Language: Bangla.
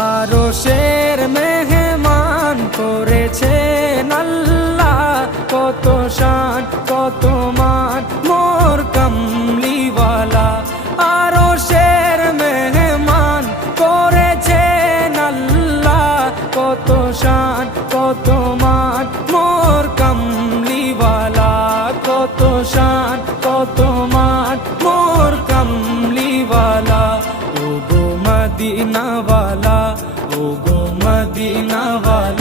আরশের মেহমান করেছেন আল্লাহ, কত শান কত মান মোর কামলিওয়ালা। আরশের মেহমান করেছেন আল্লাহ, কত শান কত মান মোর কামলিওয়ালা, কত শান কত মান মোর কামলিওয়ালা। ও গো মদিনাওয়ালা, ও গো মদিনাওয়ালা।